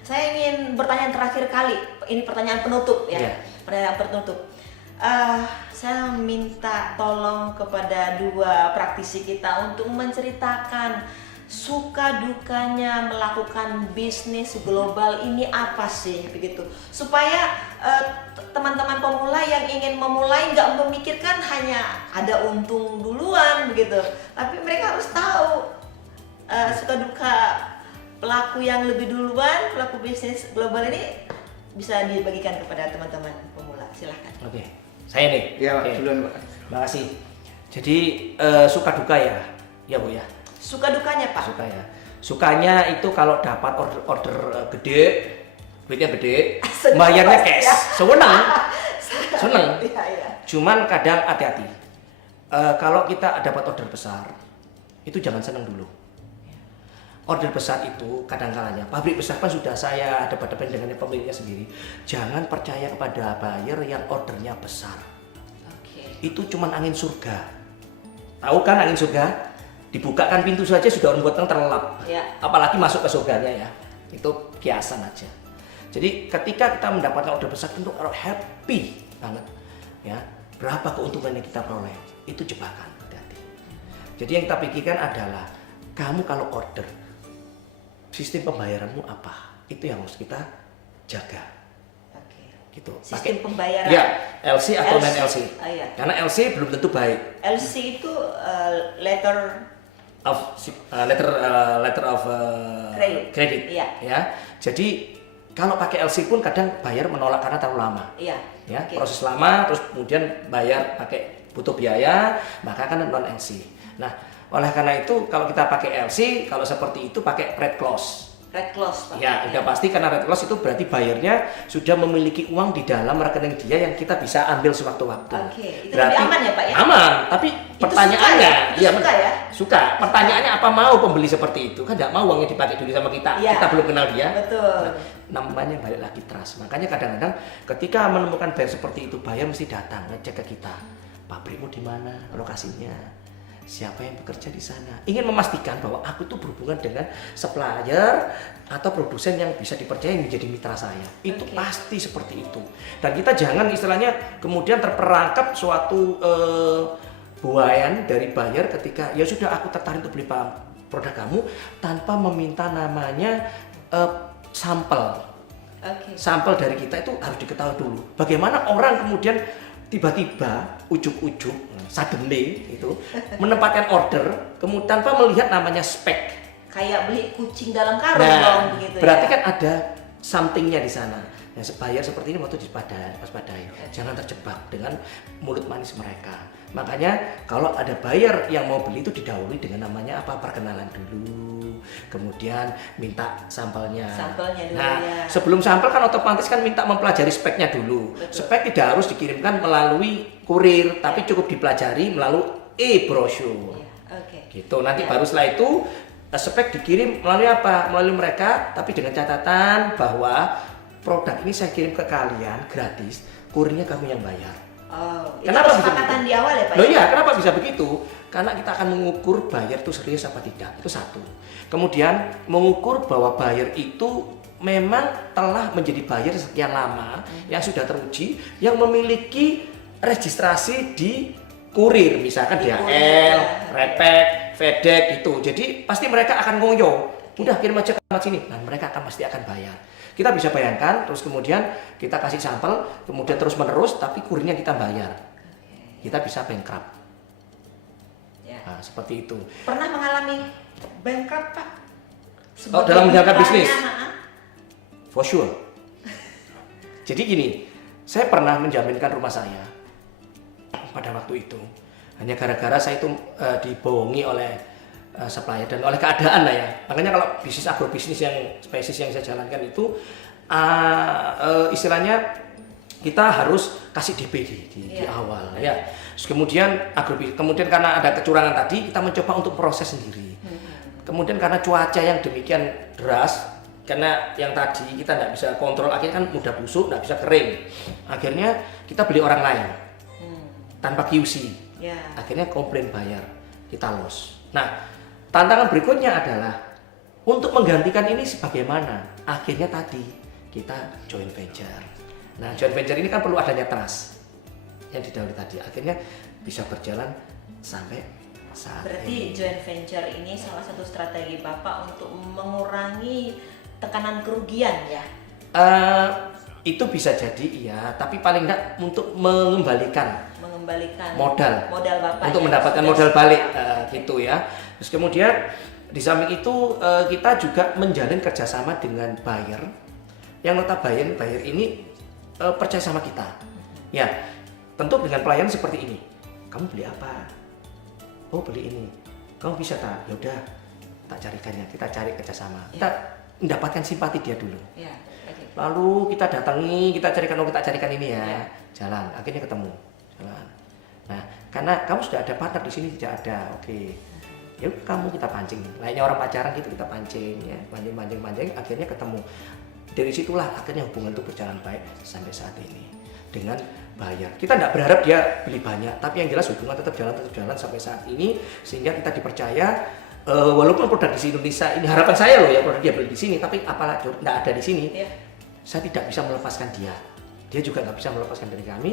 Saya ingin bertanya terakhir kali, ini pertanyaan penutup ya, pertanyaan penutup. Saya minta tolong kepada dua praktisi kita untuk menceritakan suka dukanya melakukan bisnis global ini apa sih begitu, supaya teman-teman pemula yang ingin memulai nggak memikirkan hanya ada untung duluan begitu, tapi mereka harus tahu suka duka pelaku yang lebih duluan, pelaku bisnis global ini bisa dibagikan kepada teman-teman pemula. Silahkan. Oke, saya nih. Iya Pak, Oke. duluan Pak. Makasih. Jadi suka duka ya Bu ya. Suka dukanya Pak. Suka ya. Sukanya itu kalau dapat order gede, duitnya gede, Seneng bayarnya pasti cash, ya. seneng. Iya, iya. Cuman kadang hati-hati. Kalau kita dapat order besar, itu jangan seneng dulu. Order besar itu kadang-kalanya, pabrik besar kan sudah saya debat-debat dengan pemiliknya sendiri. Jangan percaya kepada buyer yang ordernya besar. Oke. Itu cuman angin surga. Tahu kan angin surga? Dibukakan pintu saja sudah membuat orang terlelap. Ya. Apalagi masuk ke surganya ya. Itu kiasan aja. Jadi ketika kita mendapatkan order besar tentu orang happy banget. Ya. Berapa keuntungan yang kita peroleh? Itu jebakan. Hati-hati. Jadi yang kita pikirkan adalah kamu kalau order, sistem pembayaranmu apa? Itu yang harus kita jaga. Oke. Gitu. Sistem pembayaran. Ya, LC atau LC. non LC. Iya. Karena LC belum tentu baik. LC itu letter Letter of credit. Iya. Ya. Jadi kalau pakai LC pun kadang bayar menolak karena terlalu lama. Iya. Ya, Oke. proses lama terus kemudian bayar pakai butuh biaya, maka kan non LC. Nah, oleh karena itu kalau kita pakai LC, kalau seperti itu pakai red clause. Red clause Pak. Ya, udah pasti karena red clause itu berarti bayarnya sudah memiliki uang di dalam rekening dia yang kita bisa ambil sewaktu-waktu. Oke, itu lebih aman ya Pak ya? Aman, tapi Itu pertanyaannya, suka ya? Itu suka ya? Suka. Pertanyaannya apa mau pembeli seperti itu? Kan nggak mau uangnya dipakai dulu sama kita. Iya. Kita belum kenal dia. Betul. Nah, namanya balik lagi trust. Makanya kadang-kadang ketika menemukan buyer seperti itu, buyer mesti datang ngecek ke kita. Pabrikmu di mana? Lokasinya? Siapa yang bekerja di sana? Ingin memastikan bahwa aku tuh berhubungan dengan supplier atau produsen yang bisa dipercaya menjadi mitra saya. Itu Oke. pasti seperti itu. Dan kita jangan istilahnya kemudian terperangkap suatu buayan dari buyer ketika ya sudah aku tertarik untuk beli produk kamu tanpa meminta namanya sampel. Oke. Sampel dari kita itu harus diketahui dulu. Bagaimana orang kemudian tiba-tiba ujuk-ujuk suddenly itu menempatkan order kemudian tanpa melihat namanya spek. Kayak beli kucing dalam karung Nah, dong begitu berarti ya. kan ada somethingnya di sana. Yang buyer seperti ini waktu waspadai, jangan terjebak dengan mulut manis mereka. Makanya kalau ada buyer yang mau beli itu didahului dengan namanya apa, perkenalan dulu, kemudian minta sampelnya. Sampelnya dulu Nah, ya. sebelum sampel kan otomatis kan minta mempelajari speknya dulu. Betul. Spek tidak harus dikirimkan melalui kurir, tapi cukup dipelajari melalui e-brochure. Iya, oke. Gitu. Nanti Ya. baru setelah itu spek dikirim melalui apa? Melalui mereka, tapi dengan catatan bahwa produk ini saya kirim ke kalian gratis, kurirnya kamu yang bayar. Oh, itu Kenapa bisa kesepakatan begitu? di awal ya Pak? Loh ya? iya, kenapa bisa begitu? Karena kita akan mengukur buyer itu serius apa tidak. Itu satu. Kemudian mengukur bahwa buyer itu memang telah menjadi buyer sekian lama, yang sudah teruji, yang memiliki registrasi di kurir, misalkan Di DHL, kurir, ya. Redpack, FedEx itu. Jadi pasti mereka akan ngoyo. Udah kirim aja ke alamat sini, dan mereka pasti akan bayar. Kita bisa bayangkan, terus kemudian kita kasih sampel, kemudian terus menerus, tapi kurirnya kita bayar. Kita bisa bankrupt. Ya. Nah, seperti itu. Pernah mengalami bankrupt Pak? Oh, dalam menjalankan mitranya, bisnis? For sure. Jadi gini, saya pernah menjaminkan rumah saya pada waktu itu. Hanya gara-gara saya itu dibohongi oleh supplier dan oleh keadaan lah ya. Makanya kalau bisnis agrobisnis yang spesies yang saya jalankan itu istilahnya kita harus kasih DP di awal ya. Terus kemudian kemudian karena ada kecurangan tadi kita mencoba untuk proses sendiri. Kemudian karena cuaca yang demikian deras, karena yang tadi kita nggak bisa kontrol, akhirnya kan mudah busuk, nggak bisa kering. Akhirnya kita beli orang lain tanpa QC. Ya. Akhirnya komplain bayar, kita loss. Nah, tantangan berikutnya adalah Untuk menggantikan ini sebagaimana? Akhirnya tadi kita joint venture. Nah, joint venture ini kan perlu adanya trust yang didahului tadi. Akhirnya bisa berjalan sampai saat Berarti ini. joint venture ini salah satu strategi Bapak untuk mengurangi tekanan kerugian ya? Itu bisa jadi iya, tapi paling enggak untuk mengembalikan modal Bapak untuk yang mendapatkan sudah modal balik sekarang. gitu ya. Terus kemudian di samping itu kita juga menjalin kerjasama dengan buyer yang notabene buyer ini percaya sama kita. Ya, tentu dengan pelayanan seperti ini. Kamu beli apa? Oh, beli ini. Kamu bisa tak? Ya udah, tak carikannya. Kita cari kerjasama. Kita mendapatkan simpati dia dulu. Ya, oke. Lalu kita datangi, kita carikan ini ya. Jalan, akhirnya ketemu. Jalan. Nah, karena kamu sudah ada partner di sini tidak ada. Oke. Ya kamu kita pancing. Layaknya orang pacaran gitu kita pancing ya. Pancing, akhirnya ketemu. Dari situlah akhirnya hubungan itu berjalan baik sampai saat ini dengan buyer. Kita tidak berharap dia beli banyak, tapi yang jelas hubungan tetap jalan sampai saat ini sehingga kita dipercaya. Walaupun produk di Indonesia ini harapan saya loh ya produk dia beli di sini, tapi apalah tidak ada di sini, saya tidak bisa melepaskan dia juga nggak bisa melepaskan dari kami.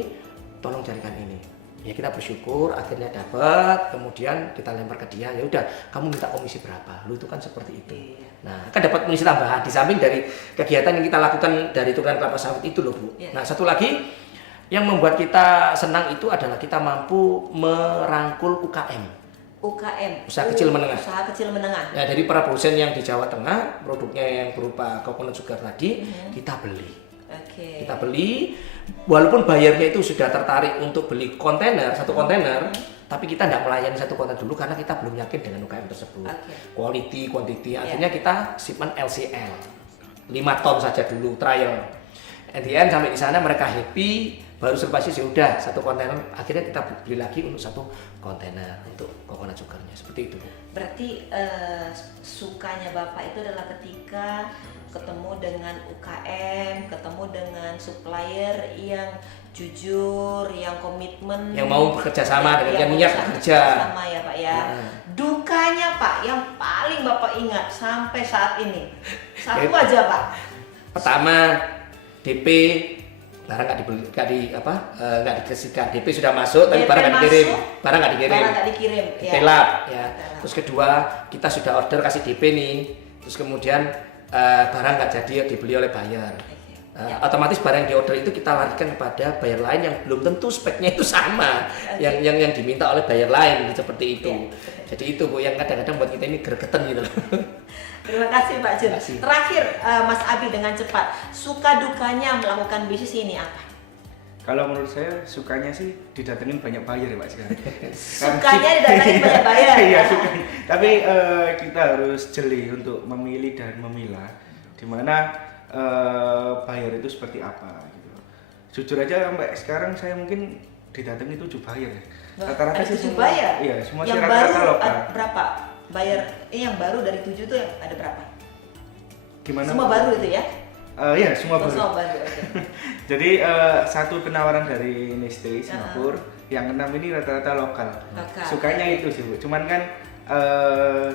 Tolong carikan ini ya, kita bersyukur akhirnya dapat, kemudian kita lempar ke dia, ya udah kamu minta komisi berapa, lu itu kan seperti itu. Nah kan dapat komisi tambahan di samping dari kegiatan yang kita lakukan dari turunan kelapa sawit itu loh Bu. Nah satu lagi yang membuat kita senang itu adalah kita mampu merangkul UKM, usaha kecil menengah. Ya, dari para produsen yang di Jawa Tengah, produknya yang berupa coconut sugar tadi, kita beli. Kita beli, walaupun bayarnya itu sudah tertarik untuk beli kontainer, satu kontainer, tapi kita tidak melayani satu kontainer dulu karena kita belum yakin dengan UKM tersebut. Quality, quantity, akhirnya kita shipment LCL, 5 ton saja dulu, trial. At the end sampai di sana mereka happy, baru serba sih udah satu kontainer, akhirnya kita beli lagi untuk satu kontainer untuk coconut sugarnya, seperti itu. Berarti sukanya Bapak itu adalah ketika ketemu dengan UKM, ketemu dengan supplier yang jujur, yang komitmen, yang mau bekerja sama dengan yang minyak bekerja sama ya Pak ya. Dukanya Pak yang paling Bapak ingat sampai saat ini satu aja Pak. Pertama, DP barang nggak dikasihkan. DP sudah masuk tapi barang nggak dikirim. Telap ya. Terus kedua, kita sudah order kasih DP nih, terus kemudian barang nggak jadi dibeli oleh buyer. Otomatis barang yang diorder itu kita larikan kepada buyer lain yang belum tentu speknya itu sama yang diminta oleh buyer lain seperti itu. Jadi itu Bu yang kadang-kadang buat kita ini gregetan gitu loh. Terima kasih Pak Jun. Terakhir Mas Abi dengan cepat, suka dukanya melakukan bisnis ini apa? Kalau menurut saya sukanya sih didatengin banyak buyer ya Pak sekarang. Sukanya didatengin banyak buyer. Iya sukanya. Tapi kita harus jeli untuk memilih dan memilah di mana buyer itu seperti apa gitu. Jujur aja sampai sekarang saya mungkin didatangi 7 buyer ya. Rata-rata sih 7 buyer. Iya, semua yang sih rata-rata baru lokal. Berapa? Buyer yang baru dari 7 itu ada berapa? Gimana? Semua baru itu ya? Iya, semua baru. Semua baru. Okay. Jadi satu penawaran dari Nestle Singapura, yang 6 ini rata-rata lokal. Sukanya itu sih Bu. Cuman kan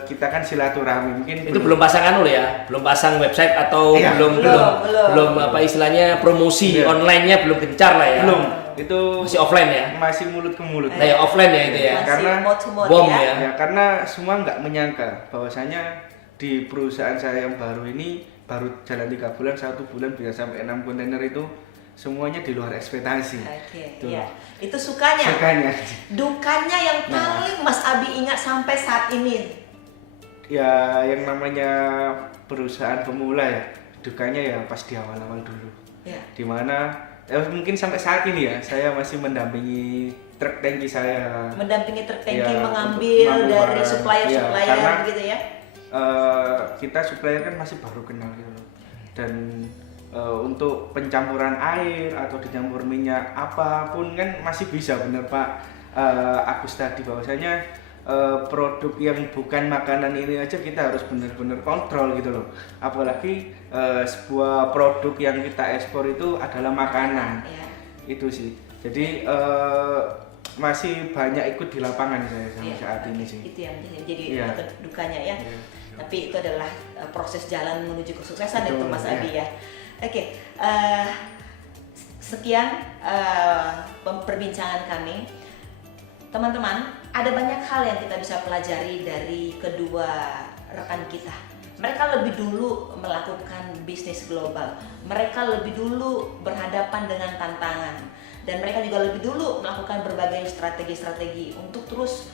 kita kan silaturahmi mungkin itu belum pasangan loh ya, belum pasang website atau belum apa istilahnya promosi online-nya belum gencar lah ya. Belum. Itu masih offline ya. Masih mulut ke mulut. Nah, ya offline ya itu ya. Masih Karena bom ya. Karena semua nggak menyangka bahwasanya di perusahaan saya yang baru ini baru jalan 3 bulan, 1 bulan bisa sampai 6 kontainer itu semuanya di luar ekspektasi. Iya. Itu sukanya. Dukanya yang paling Mas Abi ingat sampai saat ini. Ya yang namanya perusahaan pemula ya, dukanya ya pas di awal-awal dulu. Dimana mungkin sampai saat ini ya saya masih mendampingi truk tangki saya. Mendampingi truk tangki mengambil dari supplier gitu ya. Kita supplier kan masih baru kenal gitu loh. Dan untuk pencampuran air atau dicampur minyak apapun kan masih bisa, bener Pak Agus tadi bahwasanya produk yang bukan makanan ini aja kita harus benar-benar kontrol gitu loh. Apalagi sebuah produk yang kita ekspor itu adalah makanan. Itu sih. Jadi masih banyak ikut di lapangan saya sampai Iya, saat ini sih. itu yang jadi Iya. atau dukanya ya. Iya. Tapi itu adalah proses jalan menuju kesuksesan Betul, itu Mas iya. Abi ya. Oke, sekian perbincangan kami. Teman-teman, ada banyak hal yang kita bisa pelajari dari kedua rekan kita. Mereka lebih dulu melakukan bisnis global. Mereka lebih dulu berhadapan dengan tantangan. Dan mereka juga lebih dulu melakukan berbagai strategi-strategi untuk terus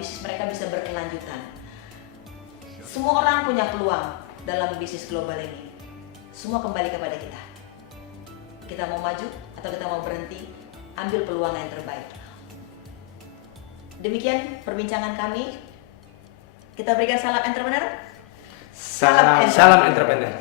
bisnis mereka bisa berkelanjutan. Semua orang punya peluang dalam bisnis global ini. Semua kembali kepada kita. Kita mau maju atau kita mau berhenti, ambil peluang yang terbaik. Demikian perbincangan kami. Kita berikan salam entrepreneur. Salam Salam entrepreneur.